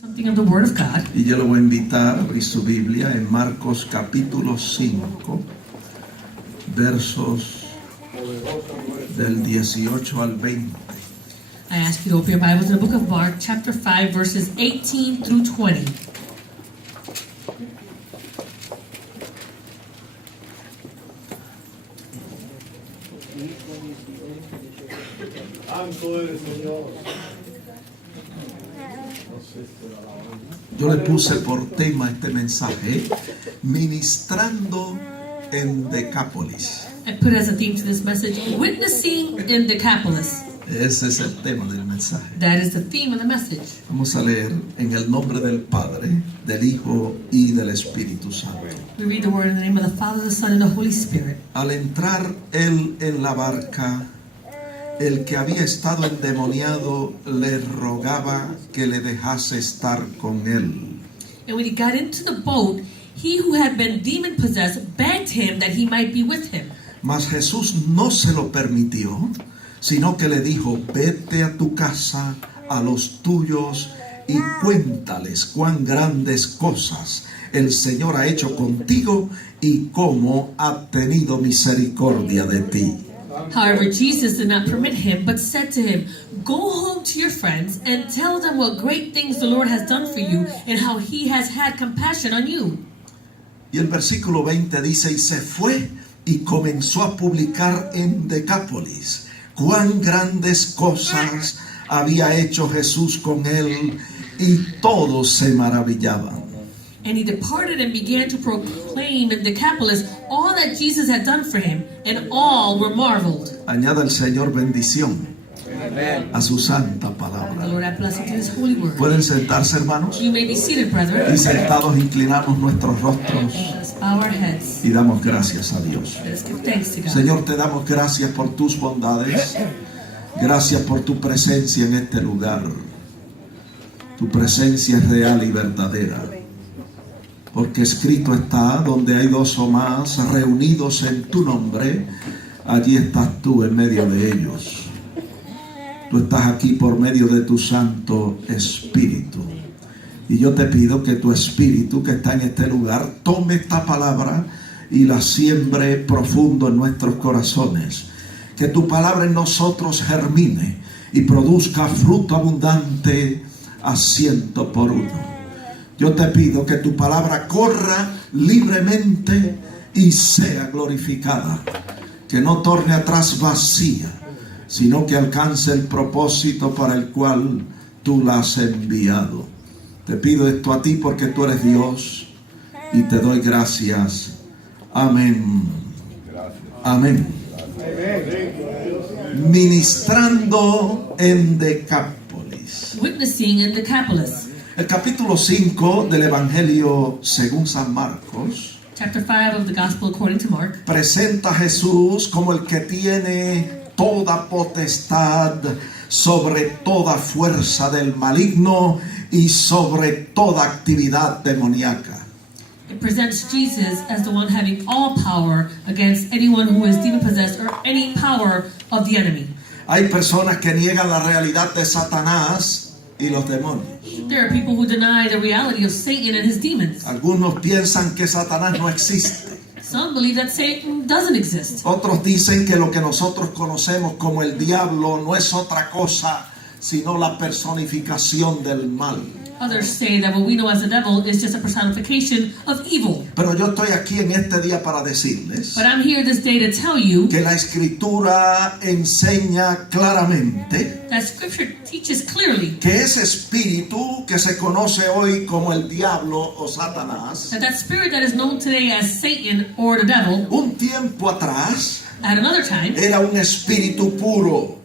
Something of the Word of God. Y yo le voy a invitar a abrir su Biblia en Marcos capítulo 5, versos del 18 al 20. I ask you to open your Bibles in the book of Mark, chapter 5, verses 18 through 20. Yo le puse por tema este mensaje, ministrando en Decápolis. I put as a theme to this message, witnessing in Decapolis. Ese es el tema del mensaje. That is the theme of the message. Vamos a leer en el nombre del Padre, del Hijo y del Espíritu Santo. We read the word in the name of the Father, the Son, and the Holy Spirit. Al entrar él en la barca, el que había estado endemoniado le rogaba que le dejase estar con él. And when he got into the boat, he who had been demon-possessed begged him that he might be with him. Mas Jesús no se lo permitió, sino que le dijo: vete a tu casa, a los tuyos, y cuéntales cuán grandes cosas el Señor ha hecho contigo y cómo ha tenido misericordia de ti. However, Jesus did not permit him, but said to him, go home to your friends and tell them what great things the Lord has done for you and how he has had compassion on you. Y el versículo 20 dice: y se fue y comenzó a publicar en Decápolis cuán grandes cosas había hecho Jesús con él, y todos se maravillaban. And he departed and began to proclaim in Decapolis all that Jesus had done for him, and all were marveled. Añada el Señor bendición a su santa The palabra. Lord add blessing to his holy word. Pueden sentarse, hermanos, You may be seated, y brethren. sentados inclinamos nuestros rostros Let's bow our heads. y damos gracias a Dios. Let's give thanks to God. Señor, te damos gracias por tus bondades, gracias por tu presencia en este lugar. Tu presencia es real y verdadera, porque escrito está: donde hay dos o más reunidos en tu nombre, allí estás tú en medio de ellos. Tú estás aquí por medio de tu Santo Espíritu. Y yo te pido que tu Espíritu que está en este lugar tome esta palabra y la siembre profundo en nuestros corazones. Que tu palabra en nosotros germine y produzca fruto abundante a 100 por 1. Yo te pido que tu palabra corra libremente y sea glorificada. Que no torne atrás vacía, sino que alcance el propósito para el cual tú la has enviado. Te pido esto a ti porque tú eres Dios, y te doy gracias. Amén. Amén. Ministrando en Decápolis. Witnessing in Decapolis. El capítulo 5 del Evangelio según San Marcos Chapter 5 of the Gospel according to Mark presenta a Jesús como el que tiene toda potestad sobre toda fuerza del maligno y sobre toda actividad demoníaca. It presents Jesus as the one having all power against anyone who is demon-possessed or any power of the enemy. Hay personas que niegan la realidad de Satanás y los demonios. There are people who deny the reality of Satan and his demons. Algunos piensan que Satanás no existe. Some believe that Satan doesn't exist. Otros dicen que lo que nosotros conocemos como el diablo no es otra cosa sino la personificación del mal. Others say that what we know as the devil is just a personification of evil. Pero yo estoy aquí en este día para decirles But I'm here this day to tell you que la Escritura enseña claramente that Scripture teaches clearly que ese espíritu que se conoce hoy como el diablo o Satanás, that spirit that is known today as Satan or the devil, un tiempo atrás at another time, era un espíritu puro,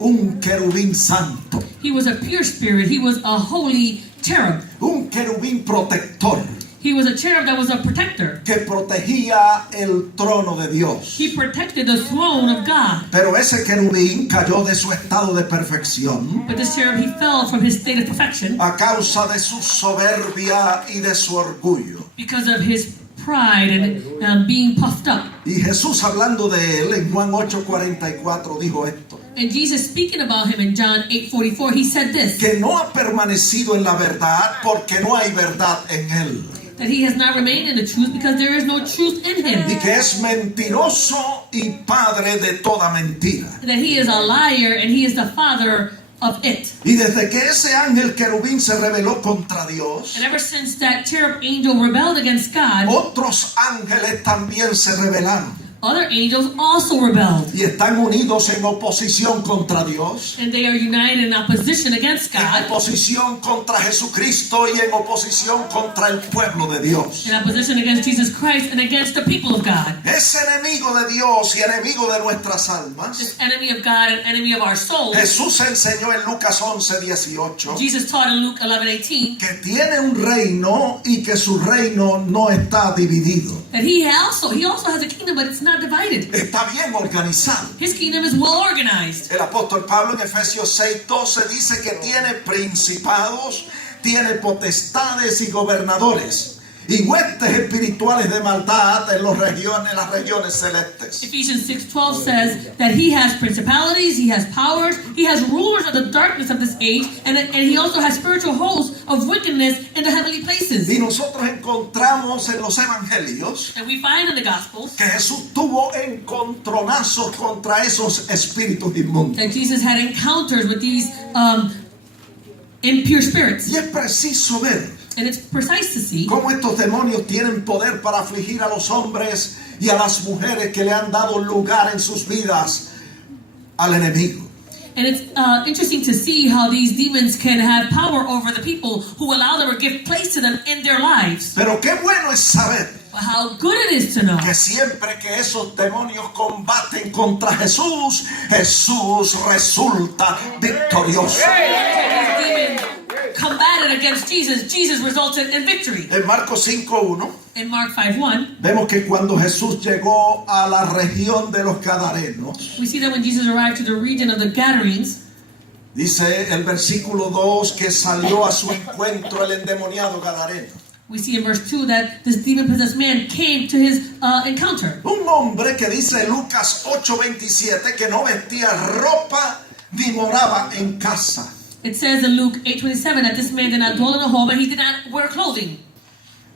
un querubín santo, he was a pure spirit. He was a holy cherub. un querubín protector He was a cherub that was a protector. que protegía el trono de Dios. He protected the throne of God. Pero ese querubín cayó de su estado de perfección But this cherub, he fell from his state of perfection a causa de su soberbia y de su orgullo. because of his pride and being puffed up. Y Jesús, hablando de él en Juan 8:44, dijo esto: And Jesus, speaking about him in John 8:44, he said this, que no ha permanecido en la verdad porque no hay verdad en él, that he has not remained in the truth because there is no truth in him, y que es mentiroso y padre de toda mentira. that he is a liar and he is the father of it. Y desde que ese ángel querubín se rebeló contra Dios, And ever since that cherub angel rebelled against God, otros ángeles también se rebelaron other angels also rebelled. y están unidos en oposición contra Dios, And they are united in opposition against en God, oposición contra Jesucristo y en oposición contra el pueblo de Dios. in opposition against Jesus Christ and against the people of God. Es enemigo de Dios y enemigo de nuestras almas. This enemy of God and enemy of our souls. Jesús enseñó en Lucas 11:18 Jesus taught in Luke 11:18 que tiene un reino y que su reino no está dividido. that he also has a kingdom, but it's not divided. Está bien organizado. His kingdom is well organized. El apóstol Pablo en Efesios 6:12 dice que tiene principados, tiene potestades y gobernadores y huestes espirituales de maldad en las regiones celestes. Ephesians 6:12 says that he has principalities, he has powers, he has rulers of the darkness of this age, and he also has spiritual hosts of wickedness in the heavenly places. Y nosotros encontramos en los evangelios And we find in the Gospels que Jesús tuvo encontronazos contra esos espíritus inmundos. that Jesus had encounters with these impure spirits. Y es preciso ver And it's precise to see cómo estos demonios tienen poder para afligir a los hombres y a las mujeres que le han dado lugar en sus vidas al enemigo. And it's interesting to see how these demons can have power over the people who allow them or give place to them in their lives. Pero qué bueno es saber But how good it is to know que siempre que esos demonios combaten contra Jesús, Jesús resulta victorioso. that these demons combated against Jesus, Jesus resulted in victory. En Marcos 5:1 In Mark 5:1, vemos que cuando Jesús llegó a la región de los Gadarenos, we see that when Jesus arrived to the region of the Gadarenes, dice el versículo 2 que salió a su encuentro el endemoniado Gadareno. we see in verse 2 that this demon-possessed man came to his encounter. Un hombre que dice Lucas 8:27 que no vestía ropa ni moraba en casa. It says in Luke 8:27 that this man did not dwell in a home and he did not wear clothing.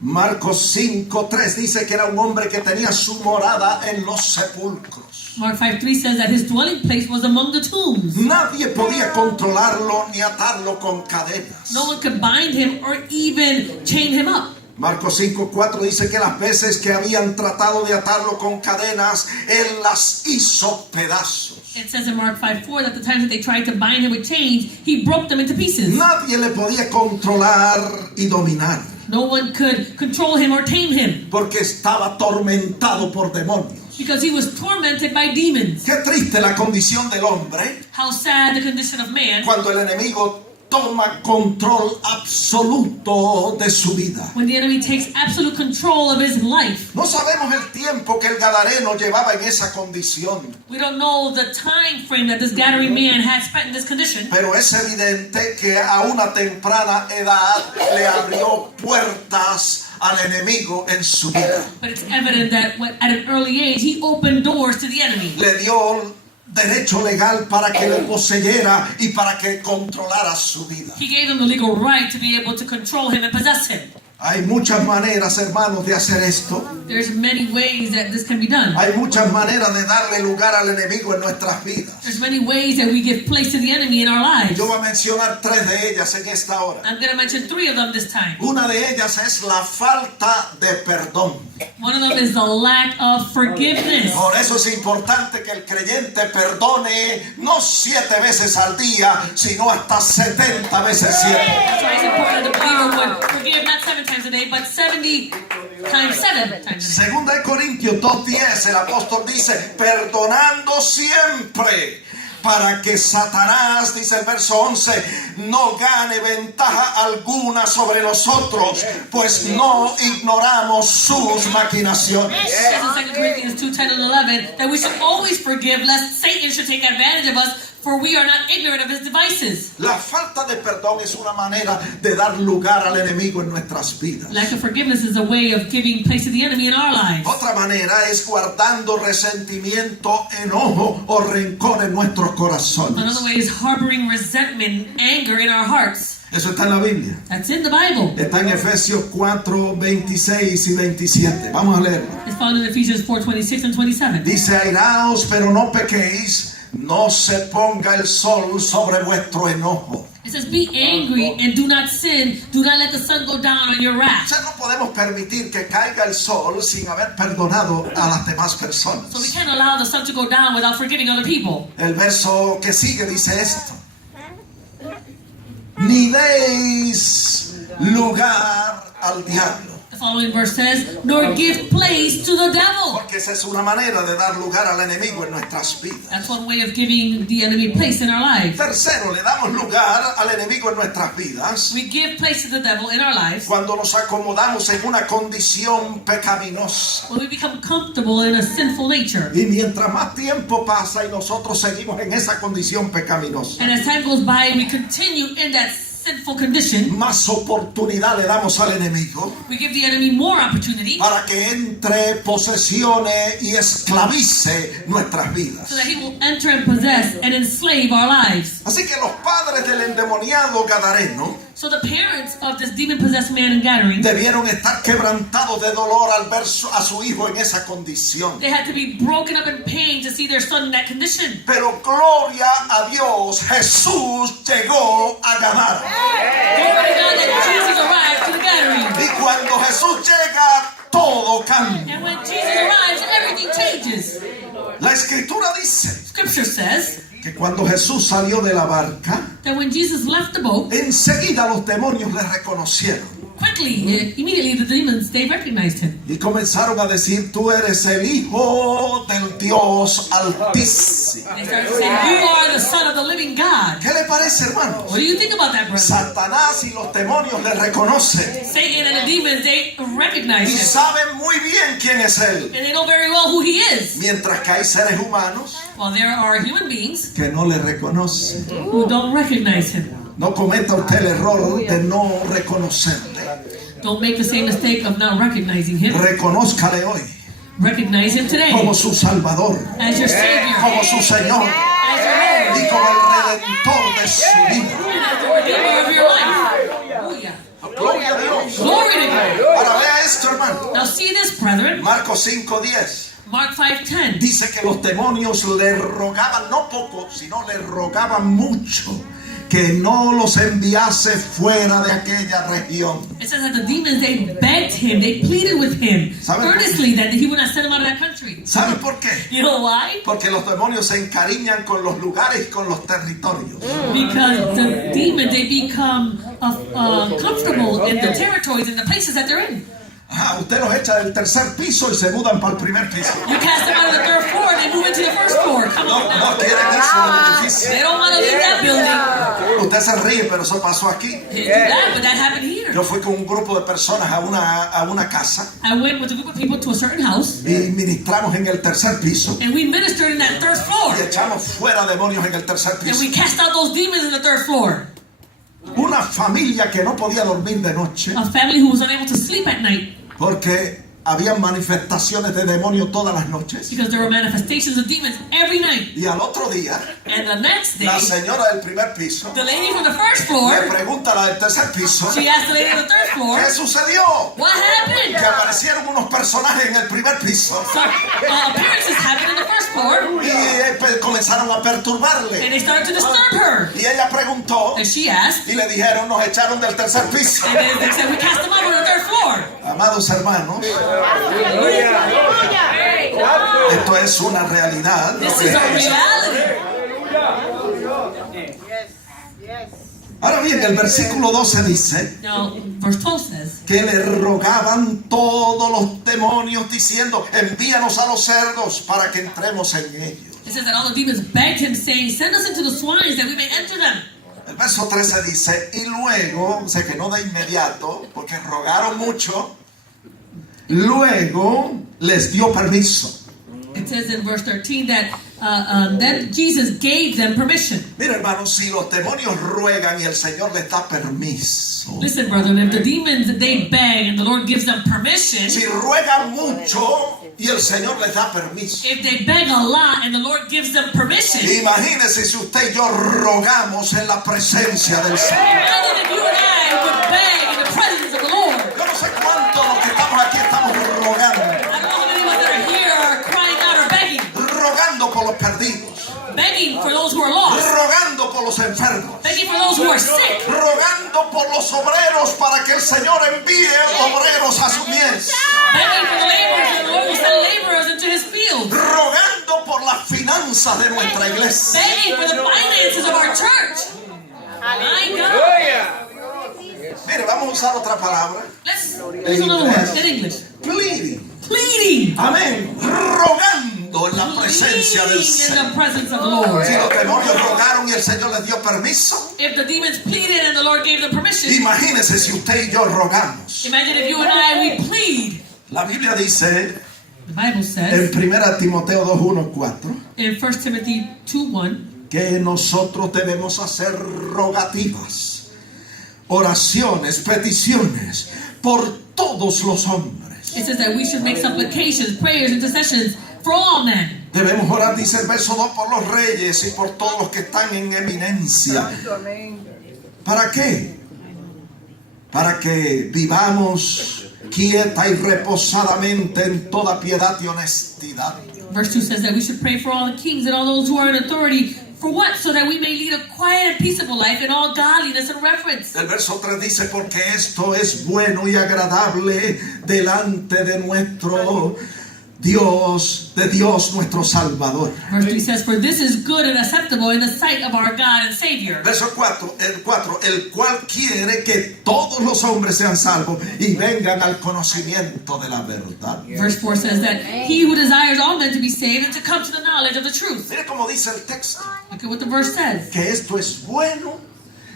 Marcos 5:3 dice que era un hombre que tenía su morada en los sepulcros. Mark 5:3 says that his dwelling place was among the tombs. Nadie podía controlarlo ni atarlo con cadenas. No one could bind him or even chain him up. Marcos 5:4 dice que las veces que habían tratado de atarlo con cadenas, él las hizo pedazos. It says in Mark 5:4 that the times that they tried to bind him with chains, he broke them into pieces. Nadie le podía controlar y dominar, No one could control him or tame him porque estaba atormentado por demonios. because he was tormented by demons. Qué triste la condición del hombre How sad the condition of man cuando el enemigo toma control absoluto de su vida. when the enemy takes absolute control of his life. No sabemos el tiempo que el Gadareno llevaba en esa condición, We don't know the time frame that this Gadarene man had spent in this condition, pero es evidente que a una temprana edad le abrió puertas al enemigo en su vida. but it's evident that at an early age he opened doors to the enemy. Le dio derecho legal para que le poseyera y para que controlara su vida. He gave him the legal right to be able to control him and possess him. Hay muchas maneras, hermanos, de hacer esto. There's many ways that this can be done. Hay muchas maneras de darle lugar al enemigo en nuestras vidas. There's many ways that we give place to the enemy in our lives. Yo voy a mencionar 3 de ellas en esta hora. I'm going to mention 3 of them this time. Una de ellas es la falta de perdón. One of them is the lack of forgiveness. Por eso es importante que el creyente perdone no 7 veces al día, sino hasta 70 veces 7. That's why it's important that the believer would forgive not 7 times a day, but 70 times 7 times a day. Segunda de Corintios 2:10, el apóstol dice, perdonando siempre, para que Satanás, dice el verso 11, no gane ventaja alguna sobre nosotros, pues no ignoramos sus maquinaciones. It says in 2 Corinthians 2:10 and 11 that we should always forgive lest Satan should take advantage of us, for we are not ignorant of his devices. La falta de perdón es una manera de dar lugar al enemigo en nuestras vidas. Lack of forgiveness is a way of giving place to the enemy in our lives. Otra manera es guardando resentimiento, enojo o rencor en nuestros corazones. Another way is harboring resentment, anger in our hearts. Eso está en la Biblia. That's in the Bible. Está en Efesios 4, 26 y 27. Vamos a leerlo. It's found in Ephesians 4:26 and 27. Dice, airaos, pero no pequéis, no se ponga el sol sobre vuestro enojo. It says, be angry and do not sin. Do not let the sun go down on your O wrath. sea, no podemos permitir que caiga el sol sin haber perdonado a las demás personas. So we can't allow the sun to go down without forgiving other people. El verso que sigue dice esto. Ni deis lugar al diablo. The following verse says, nor give place to the devil. Porque esa es una manera de dar lugar al enemigo en nuestras vidas. That's one way of giving the enemy place in our lives. Tercero, le damos lugar al enemigo en nuestras vidas We give place to the devil in our lives cuando nos acomodamos en una condición pecaminosa. when we become comfortable in a sinful nature. Y mientras más tiempo pasa y nosotros seguimos en esa condición pecaminosa, And as time goes by and we continue in that sinful condition, más oportunidad le damos al enemigo we give the enemy more opportunity para que entre, posesione y esclavice nuestras vidas. so that he will enter and possess and enslave our lives. Así que los padres del endemoniado gadareno So the parents of this demon-possessed man in Gathering, debieron estar quebrantados de dolor al ver a su hijo en esa condición. they had to be broken up in pain to see their son in that condition. Pero gloria a Dios, Jesús llegó a Gadara. Glory to God that Jesus arrived to the Gathering. Y cuando Jesús llega, todo cambia. And when Jesus arrives, everything changes. La escritura dice Scripture says que cuando Jesús salió de la barca, that when Jesus left the boat, enseguida los demonios le reconocieron. immediately the demons, they recognized him. Y comenzaron a decir, tú eres el Hijo del Dios Altísimo. They started saying, you are the Son of the living God. ¿Qué le parece, hermanos? What do you think about that, brother? Satanás y los demonios le reconocen Satan and the demons, they recognize y him. saben muy bien quién es él. And they know very well who he is. Mientras que hay seres humanos While there are human beings que no le reconocen. who don't recognize him. No cometa usted el error de no reconocerle. Don't make the same mistake of not recognizing him. Reconózcale hoy Recognize him today como su Salvador, as your Savior, como su Señor as your Lord, y como el Redentor de su vida. and as the Redeemer of your life. Oh, yeah. Gloria a Dios. Glory to God. Ahora vea esto, hermano. Now see this, brethren. Marcos 5:10 Mark 5:10. dice que los demonios le rogaban, no poco, sino le rogaban mucho, que no los enviase fuera de aquella región. It says that the demons, they begged him, they pleaded with him ¿Sabe? earnestly that he would not send them out of that country. ¿Saben por qué? You know why? Porque los demonios se encariñan con los lugares y con los territorios. Because the demons, they become comfortable in the territories and the places that they're in. Ajá, usted los echa del tercer piso y se mudan para el primer piso. You cast them out of the third floor and they move into the first floor. Come on No now. quieren irse del edificio. They don't want to leave that building. Usted se ríe, pero eso pasó aquí. They do that, but that happened here. Yo fui con un grupo de personas a una casa I went with a group of people to a certain house y ministramos en el tercer piso and we ministered in that third floor. y echamos fuera demonios en el tercer And piso. we cast out those demons in the third floor. Una familia que no podía dormir de noche A family who was unable to sleep at night porque había manifestaciones de demonios todas las noches. because there were manifestations of demons every night. Y al otro día, And the next day, la señora del primer piso the lady from the first le floor, pregunta a la del tercer piso, she asked the lady on the third floor, ¿qué sucedió? what happened? Que aparecieron unos personajes en el primer piso So appearances happened in the first floor y comenzaron a perturbarle. and they started to disturb her. Y ella preguntó And she asked, y le dijeron, nos echaron del tercer piso. and they said, we cast them out on the third floor. Amados hermanos, esto es una realidad. ¿No? This is a reality. Ahora bien, el versículo 12 dice Now, verse 12 says, que le rogaban todos los demonios diciendo, envíanos a los cerdos para que entremos en ellos. it says that all the demons begged him, saying, send us into the swines that we may enter them. El verso 13 dice, y luego, o sea que no de inmediato, porque rogaron mucho, luego les dio permiso. It says in verse 13 that then Jesus gave them permission. Mira, hermanos, si los demonios ruegan y el Señor les da permiso, Listen, brethren, if the demons, they beg and the Lord gives them permission, si ruegan mucho y el Señor les da permiso, if they beg a lot and the Lord gives them permission, imagínense si usted y yo rogamos en la presencia del Señor. imagine if you and I would beg in the presence of the Lord. Yo no sé cuántos los que estamos aquí estamos rogando, I don't know how many of us that are here are crying out or begging. rogando por los perdidos, Begging for those who are lost. rogando por los enfermos, Begging for those who are sick. rogando por los obreros para que el Señor envíe obreros a su mies, Begging for the laborers, and the Lord will send laborers into his field. rogando por las finanzas de nuestra iglesia. Begging for the finances of our church. My God. Mire, vamos a usar otra palabra. Let's use another word in English. Pleading. Pleading. Amén. Rogando en la presencia del Pleading in Señor. the presence of the Lord. Si los demonios rogaron y el Señor les dio permiso, If the demons pleaded and the Lord gave them permission, imagínense si usted y yo rogamos. imagine if you and I, we plead. La Biblia dice The Bible en says 1 Timoteo 2:1-4 in 1 Timothy 2:1 que nosotros debemos hacer rogativas, oraciones, peticiones por todos los hombres. it says that we should make supplications, prayers, intercessions for all men. Debemos orar, dice el verso 2, por los reyes y por todos los que están en eminencia. ¿Para qué? Para que vivamos quieta y reposadamente en toda piedad y honestidad. Verse 2 says that we should pray for all the kings and all those who are in authority. For what? So that we may lead a quiet and peaceable life in all godliness and reverence. El verso 3 dice, porque esto es bueno y agradable delante de nuestro Dios, de Dios nuestro Salvador. Verse 3 says, for this is good and acceptable in the sight of our God and Savior. Verso 4, el cual quiere que todos los hombres sean salvos y vengan al conocimiento de la verdad. Verse 4 says that he who desires all men to be saved and to come to the knowledge of the truth. Mire cómo dice el texto, Look at what the verse says. que esto es bueno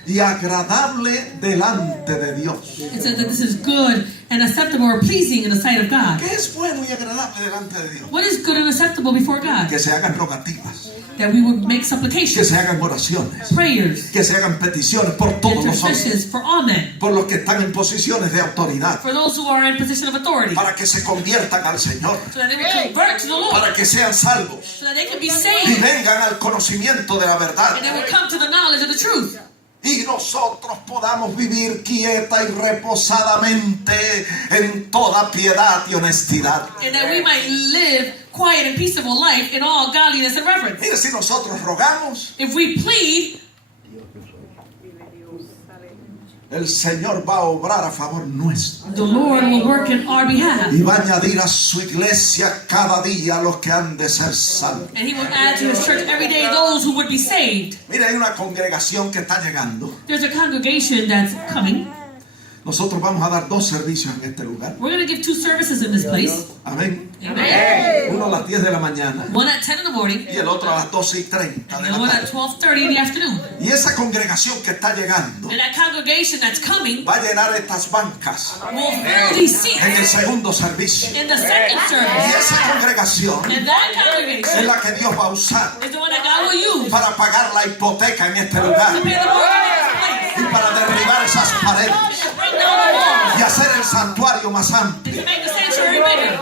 y agradable delante de Dios. It says that this is good and acceptable or pleasing in the sight of God. ¿Qué es bueno y agradable delante de Dios? What is good and acceptable before God? Que se hagan rogativas, That we would make que supplications, se hagan oraciones, prayers, que se hagan peticiones por todos los hombres, intercessions for all men. por los que están en posiciones de autoridad, For those who are in position of authority. para que se conviertan al Señor, So that they will convert to the Lord. para que sean salvos So that they can be y saved. vengan al conocimiento de la verdad. And they will come to the knowledge of the truth. Y nosotros podamos vivir quieta y reposadamente en toda piedad y honestidad. And that we might live quiet and peaceable life in all godliness and reverence. Mire, si nosotros rogamos, If we plead, el Señor va a obrar a favor nuestro. the Lord will work in our behalf. Y va a añadir a su iglesia cada día a los que han de ser salvos. And he will add to his church every day those who would be saved. Mire, hay una congregación que está llegando. There's a congregation that's coming. Nosotros vamos a dar 2 servicios en este lugar. We're going to give 2 services in this place. Amén. Amen. Uno a las 10 de la mañana One at 10 in the morning y el otro a las 12:30 and de the la one at tarde. 12:30 in the afternoon. Y esa congregación que está llegando And that congregation that's coming va a llenar estas bancas will fill these seats en el segundo servicio. in the second Y service. esa congregación And that es congregation la que Dios va a usar is the one that God will use para pagar la hipoteca en este to lugar pay the mortgage in this place. y para derribar esas paredes To bring down the walls. y hacer el santuario más amplio. To make the sanctuary bigger.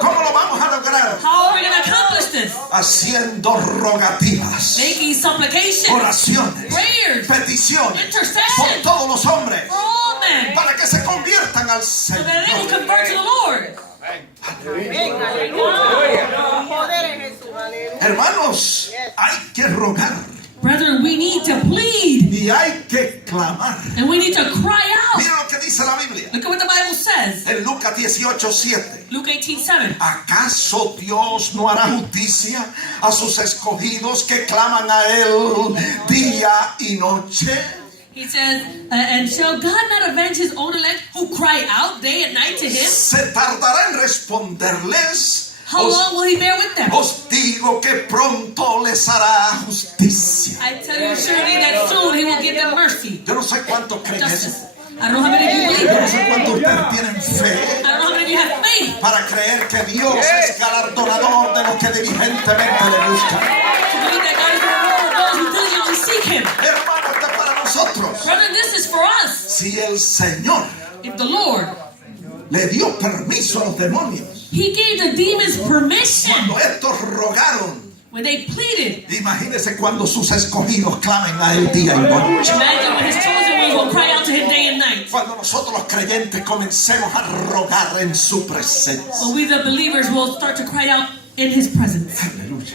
¿Cómo lo vamos a lograr? How are we going to accomplish this? Haciendo rogativas, Making supplications, oraciones, prayers, peticiones por intercession todos los hombres for all men, para que se conviertan al so that they will Señor. convert to the Lord. Hermanos, hay que rogar Brethren, we need to plead y hay que clamar. and we need to cry out. Mira lo que dice la Biblia Look at what the Bible says. en Lucas 18:7. Luke 18:7. ¿Acaso Dios no hará justicia a sus escogidos que claman a Él día y noche? He says, and shall God not avenge his own elect who cry out day and night to him? ¿Se tardará en responderles? How long will he bear with them? Os digo que pronto les hará justicia. I tell you surely that soon he will give them mercy. Yo no sé cuántos creen eso. Justice. I don't know how many of you believe Yo no that. sé cuántos de ustedes tienen fe I don't know how many that you have faith para creer que Dios es galardonador de los que diligentemente le buscan. to believe that God is the reward of those who diligently seek Him. Hermano, esto es para nosotros. Brother, this is for us. Si el Señor If the Lord, le dio permiso a los demonios, He gave the demons permission cuando estos rogaron, when they pleaded. imagínese cuando sus escogidos clamen a él día y noche. Imagine when His chosen ones will cry out to Him day and night. Cuando nosotros los creyentes comencemos a rogar en su presencia. When we the believers will start to cry out in His presence. Aleluya.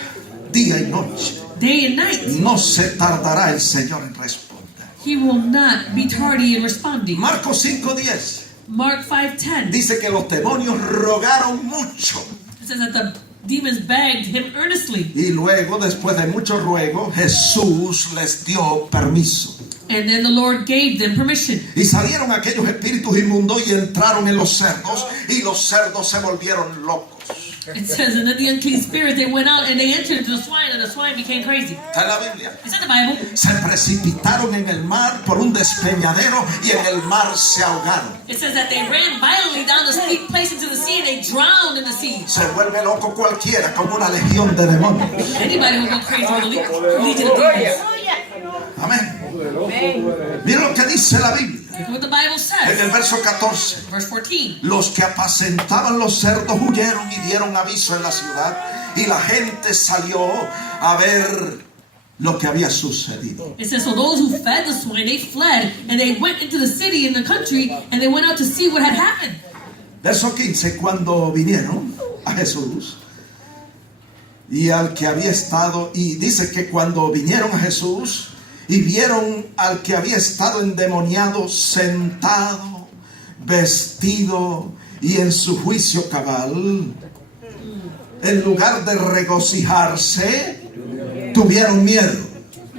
Día y noche. Day and night. No se tardará el Señor en responder. He will not be tardy in responding. Marcos 5:10 Mark 5:10. dice que los demonios rogaron mucho. It says that the demons begged Him earnestly. Y luego, después de mucho ruego, Jesús les dio permiso. And then the Lord gave them permission. Y salieron aquellos espíritus inmundos y entraron en los cerdos. Y los cerdos se volvieron locos. It says, and then the unclean spirits, they went out and they entered into the swine, and the swine became crazy. Está en la Biblia. It's in the Bible. Se precipitaron en el mar por un despeñadero y en el mar se ahogaron. It says that they ran violently down the steep place into the sea, and they drowned in the sea. Se vuelve loco cualquiera, como una legión de demonios. Anybody will go crazy with a legion of demons. Amén. Miren lo que dice la Biblia. Look what the Bible En el says. verso 14. Verse 14. Los que apacentaban los cerdos huyeron y dieron aviso en la ciudad. Y la gente salió a ver lo que había sucedido. It says, so those who fed the swine, they fled, and they went into the city and the country, and they went out to see what had happened. Verso 15. Cuando vinieron a Jesús y al que había estado, y dice que cuando vinieron a Jesús y vieron al que había estado endemoniado sentado, vestido y en su juicio cabal, en lugar de regocijarse, tuvieron miedo.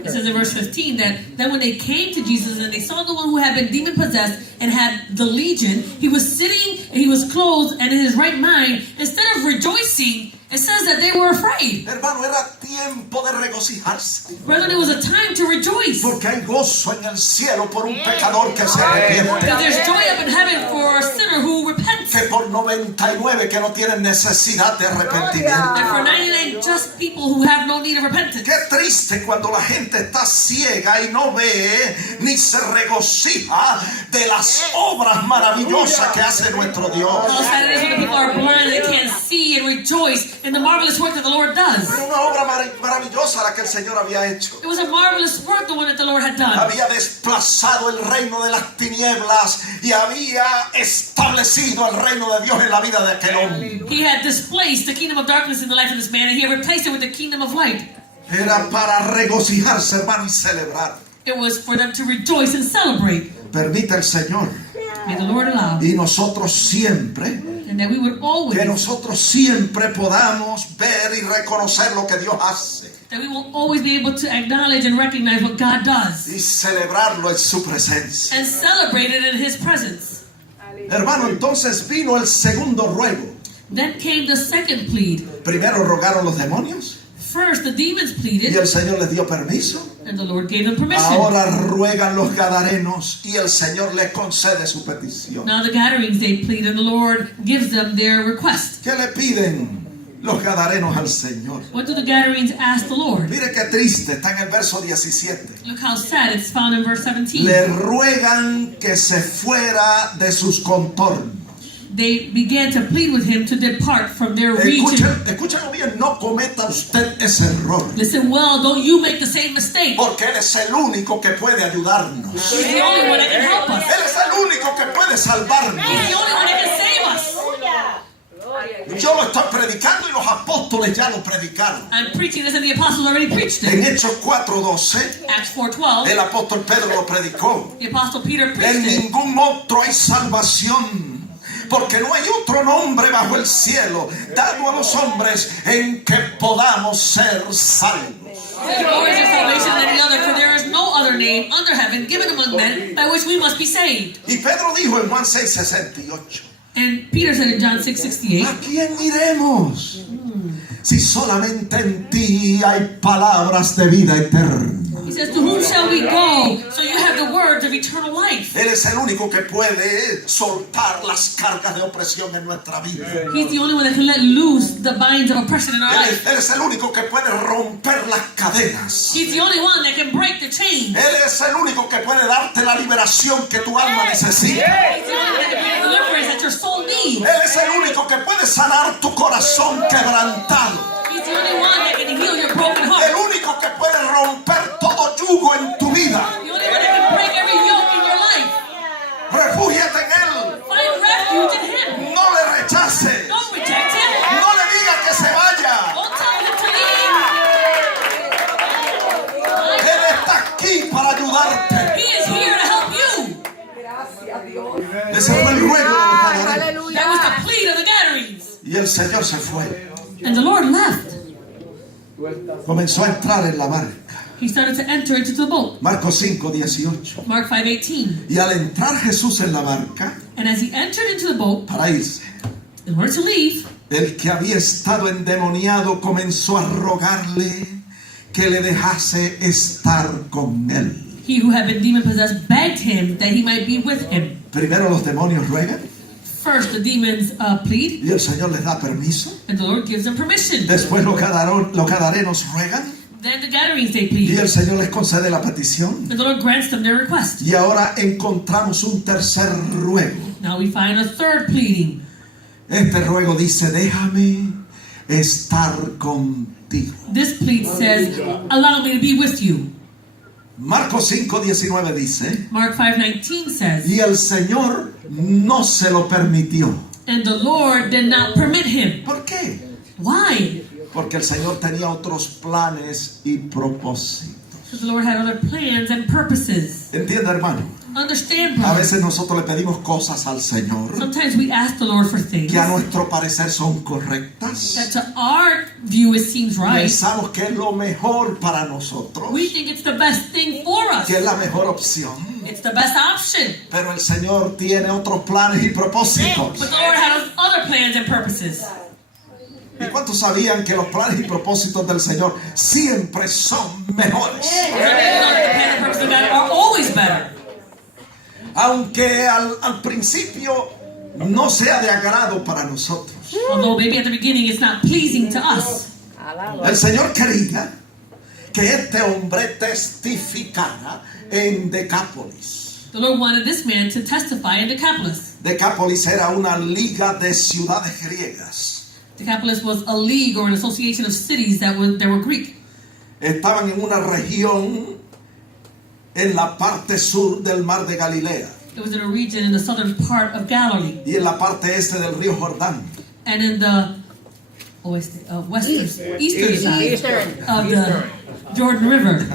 It says in verse 15 that then when they came to Jesus and they saw the one who had been demon possessed and had the legion, he was sitting and he was clothed and in his right mind. Instead of rejoicing, it says that they were afraid. Hermano, era tiempo de regocijarse, Brethren, it was a time to rejoice. porque hay gozo en el cielo por un pecador que se arrepiente, Because there's joy up in heaven for a sinner who repents. que por 99 que no tienen necesidad de arrepentimiento. And for 99 just people who have no need of repentance. Qué triste cuando la gente está ciega y no ve ni se regocija de las obras maravillosas que hace nuestro Dios. All sad it is when the people are blind and they can't see and rejoice in the marvelous work that the Lord does. Era una obra maravillosa la que el Señor había hecho. It was a marvelous work, the one that the Lord had done. Había desplazado el reino de las tinieblas y había establecido el reino de Dios en la vida de aquel hombre. He had displaced the kingdom of darkness in the life of this man, and he had replaced it with the kingdom of light. Era para regocijarse, hermano, y celebrar. It was for them to rejoice and celebrate. Permite el Señor May the Lord allow, y nosotros siempre, and that we would always, que nosotros siempre podamos ver y reconocer lo que Dios hace that we will always be able to acknowledge and recognize what God does y celebrarlo en su presencia. and celebrate it in His presence. Hermano, entonces vino el segundo ruego. Then came the second plead. Primero rogaron los demonios First, the demons y pleaded, el Señor les dio permiso. and the Lord gave them permission. Ahora ruegan los gadarenos y el Señor les concede su petición. Now the Gadarenes, they plead, and the Lord gives them their request. ¿Qué le piden los gadarenos al Señor? What do the Gadarenes ask the Lord? Mire qué triste, está en el verso 17. Look how sad it's found in verse 17. Le ruegan que se fuera de sus contornos. They began to plead with him to depart from their region. Escúchalo bien, no cometa usted ese error. Listen well, don't you make the same mistake. Porque Él es el único que puede ayudarnos. He's the only one that can help us. Él es el único que puede salvarnos. He's the only one that can save us. Yo lo estoy predicando y los apóstoles ya lo predicaron. I'm preaching this and the apostles already preached En it. Hechos 4:12, Acts 4:12, el apóstol Pedro lo predicó. the apostle Peter En preached it. ningún otro hay salvación, porque no hay otro nombre bajo el cielo dado a los hombres en que podamos ser salvos. There's no words of salvation than any other, for there is no other name under heaven given among men by which we must be saved. Y Pedro dijo en Juan 6:68, And Peter said in John 6:68, ¿a quién iremos si solamente en ti hay palabras de vida eterna? he says, to whom shall we go? So you have the words of eternal life. Él es el único que puede soltar las cargas de opresión en nuestra vida. He's the only one that can let loose the binds of oppression in our life. Él es el único que puede romper las cadenas. He's the only one that can break the chains. Él es el único que puede darte la liberación que tu alma necesita. He's the only one that can bring deliverance that your soul needs. Él es el único que puede sanar tu corazón quebrantado. He's the only one that can heal your broken El heart. único que puede romper todo yugo en tu vida. The only one that can break every yoke in your life. Refúgiate en Él. Find refuge in Him. No le rechaces. Don't reject Him. No le digas que se vaya. Don't tell Him to leave. Él está aquí para ayudarte. He is here to help you. Ese fue el ruego de los Gadarenos. That was the plea of the Gadarenes. Y el Señor se fue. And the Lord left. Comenzó a entrar en la barca. He started to enter into the boat. Marcos 5:18. Mark 5:18. Y al entrar Jesús en la barca And as he entered into the boat, para irse, in order to leave, el que había estado endemoniado comenzó a rogarle que le dejase estar con él. he who had been demon-possessed begged him that he might be with him. Primero los demonios ruegan First, the demons plead, y el Señor les da permiso. and the Lord gives them permission. Después los gadarenos ruegan Then the Gadarenes, they y plead, el Señor les concede la petición. and the Lord grants them their request. Y ahora encontramos un tercer ruego. Now we find a third pleading. Este ruego dice, déjame estar contigo. This plea says, allow me to be with you. Marcos 5:19 dice, Mark 5:19 says, y el Señor no se lo permitió. and the Lord did not permit him. ¿Por qué? Why? Porque el Señor tenía otros planes y propósitos. Because the Lord had other plans and purposes. ¿Entiende, hermano? Understand, A brother. veces nosotros le pedimos cosas al Señor Sometimes we ask the Lord for things que a nuestro parecer son correctas. that to our view it seems right. Pensamos que es lo mejor para nosotros, We think it's the best thing for us. que es la mejor opción. It's the best option. Pero el Señor tiene otros planes y propósitos. But the Lord had other plans and purposes. ¿Y cuántos sabían que los planes y propósitos del Señor siempre son mejores? The plans and purposes of God are always better. Aunque al principio no sea de agrado para nosotros. Although maybe at the beginning it's not pleasing to us. El Señor quería que este hombre testificara en Decápolis. The Lord wanted this man to testify in Decapolis. Decápolis era una liga de ciudades griegas. Decapolis was a league or an association of cities that were Greek. Estaban en una región en la parte sur del mar de Galilea It was in a region in the southern part of Galilee y en la parte este del río Jordán. and in the eastern side of the Jordan River.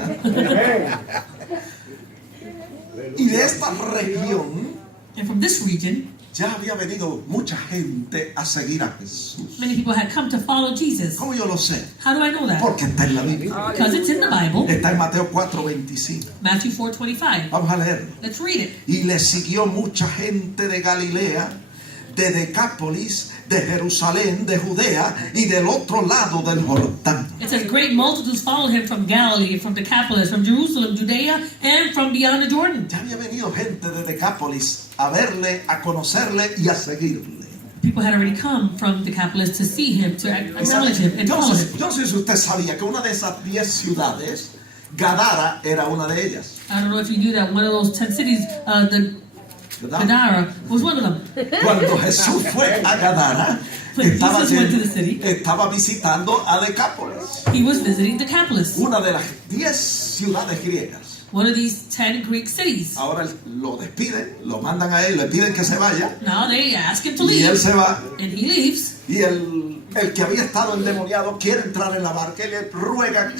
Y de esta región And from this region, ya había venido mucha gente a seguir a Jesús. many people had come to follow Jesus. ¿Cómo yo lo sé? How do I know that? Porque está en la Biblia. Because it's in the Bible, Está en Mateo 4:25. Matthew 4:25. Vamos a leerlo. Let's read it. Y le siguió mucha gente de Galilea, de Decápolis, de Jerusalén, de Judea y del otro lado del Jordán. It says, great multitudes followed him from Galilee, from Decapolis, from Jerusalem, Judea, and from beyond the Jordan. Ya había venido gente de Decápolis a verle, a conocerle y a seguirle. People had already come from Decapolis to see him, to acknowledge him, and Yo follow him. no sé si usted sabía que una de esas 10 ciudades, Gadara era una de ellas. I don't know if you knew that one of those 10 cities, the ¿Verdad? Gadara, was one of them. Cuando Jesús fue a Gadara, When estaba, Jesus went to the city, estaba visitando a Decápolis, he was visiting Decapolis, una de las 10 ciudades griegas. one of these 10 Greek cities. Ahora lo despiden, lo mandan a él, le piden que se vaya Now they ask him to y él leave, se va. and he leaves. Y el que había estado endemoniado quiere entrar en la barca y le ruega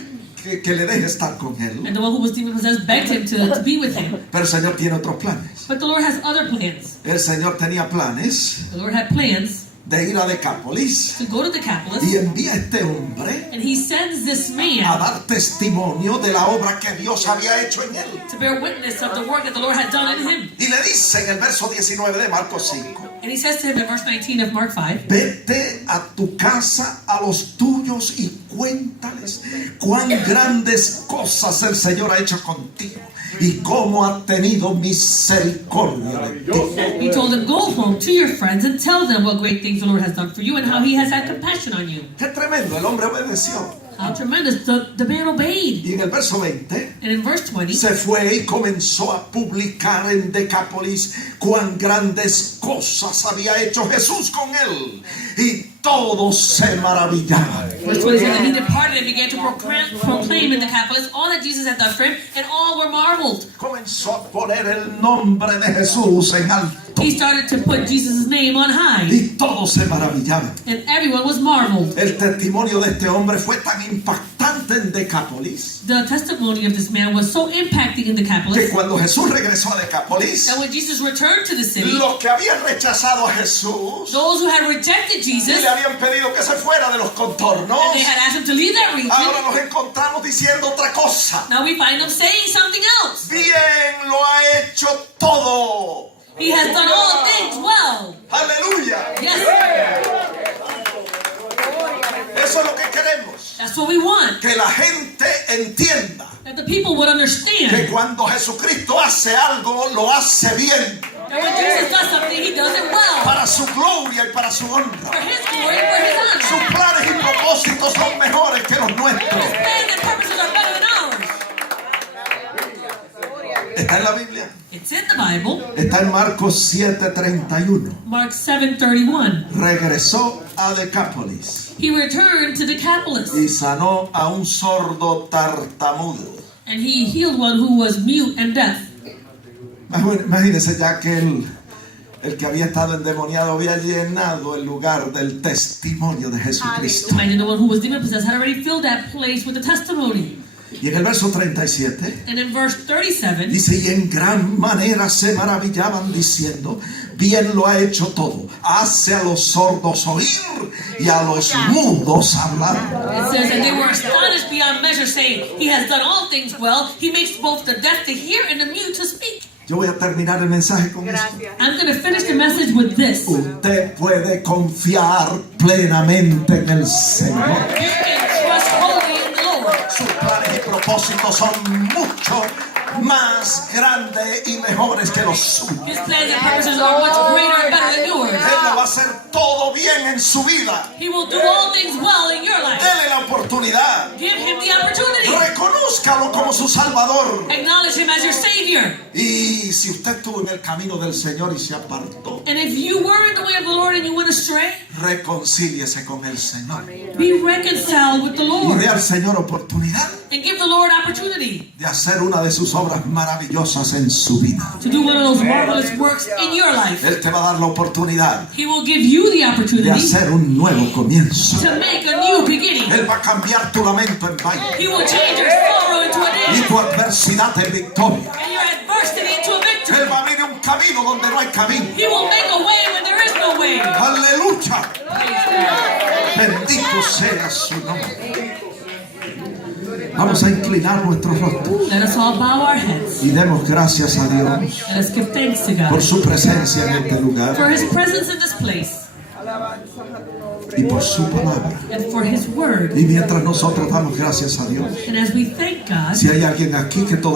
que le deje estar con él. And the one who was demon-possessed begged him to be with him. Pero el Señor tiene otros planes. But the Lord has other plans. El Señor tenía planes The Lord had plans de ir a Decápolis to go to y Decapolis, envía a este hombre and he sends this a man dar testimonio de la obra que Dios había hecho en él. to bear witness of the work that the Lord had done in him. Y le dice en el verso 19 de Marcos 5. And he says to him in verse 19 of Mark 5, Vete a tu casa, a los tuyos, y cuéntales cuán grandes cosas el Señor ha hecho contigo y cómo ha tenido misericordia de ti. he told him, go home to your friends and tell them what great things the Lord has done for you and how he has had compassion on you. Qué tremendo, el hombre obedeció. How tremendous. The man obeyed. Y en el verso 20 And in verse 20, se fue y comenzó a publicar en Decápolis cuán grandes cosas había hecho Jesús con él, y todos se maravillaban. verse 20 says, and he departed and began to proclaim in Decapolis all that Jesus had done for him, and all were marveled. Comenzó a poner el nombre de Jesús en alto, He started to put Jesus' name on high, y todos se maravillaban. and everyone was marveled. El testimonio de este hombre fue tan impactante en Decápolis The testimony of this man was so impacting in que Decapolis cuando Jesús regresó a Decápolis, that when Jesus returned to the city, los que habían rechazado a Jesús those who had rejected y Jesus, le habían pedido que se fuera de los contornos, and they had asked him to leave that region, ahora nos encontramos diciendo otra cosa. now we find him saying something else. Bien lo ha hecho todo. He has done all things well. Aleluya. Yes, Eso es lo que queremos. that's what we want. Que la gente entienda That the people would que understand cuando Jesucristo hace algo, lo hace bien, that when Jesus does something, he does it well. para su gloria y para su For honra. his glory, for his honor. Sus planes y propósitos son mejores que los nuestros. His plans and purposes are better than ours. Está en la Biblia. It's in the Bible. Está en Marcos 7:31. Mark 7:31. Regresó a Decápolis He returned to Decapolis, y sanó a un sordo tartamudo. and he healed one who was mute and deaf. Imagínense, ya que el que había estado endemoniado había llenado el lugar del testimonio de Jesucristo. Imagine the one who was demon possessed had already filled that place with the testimony. Y en el verso 37 And in verse 37, dice, y en gran manera se maravillaban diciendo, bien lo ha hecho todo, hace a los sordos oír y a los mudos hablar. it says, and they were astonished beyond measure, saying, he has done all things well. He makes both the deaf to hear and the mute to speak. Yo voy a terminar el mensaje con esto. I'm going to finish the message with this. You Usted puede confiar plenamente en el Señor. can trust wholly in the Lord. Sus planes y propósitos son mucho más grandes y mejores que los suyos. His plans and purposes are much greater and better than yours. Él le va a hacer todo bien en su vida. He will do all things well in your life. Dele la oportunidad. Give him the opportunity. Reconózcalo como su Salvador. Acknowledge him as your Savior. Y si usted estuvo en el camino del Señor y se apartó, And if you were in the way of the Lord and you went astray, reconcíliese con el Señor. be reconciled with the Y Lord. dé al Señor oportunidad And give the Lord opportunity de hacer una de sus obras maravillosas en su vida. to do one of those marvelous works in your life. Él te va a dar la oportunidad He will give you the de opportunity hacer un nuevo comienzo. to make a new beginning. Él va a cambiar tu lamento en baile He will change your sorrow into a y dance tu adversidad en victoria. and your adversity into a victory. Él va a abrir un camino donde no hay camino. He will make a way when there is no way. Aleluya. Praise God. Bendito sea su nombre. Vamos a inclinar nuestros rostros Let us all bow our heads. y demos gracias a Dios Let us give thanks to por God su presencia en este for lugar His presence in this place y por su palabra. and for His word. Y mientras nosotros damos gracias a Dios, And as we thank God, si hay alguien aquí que todavía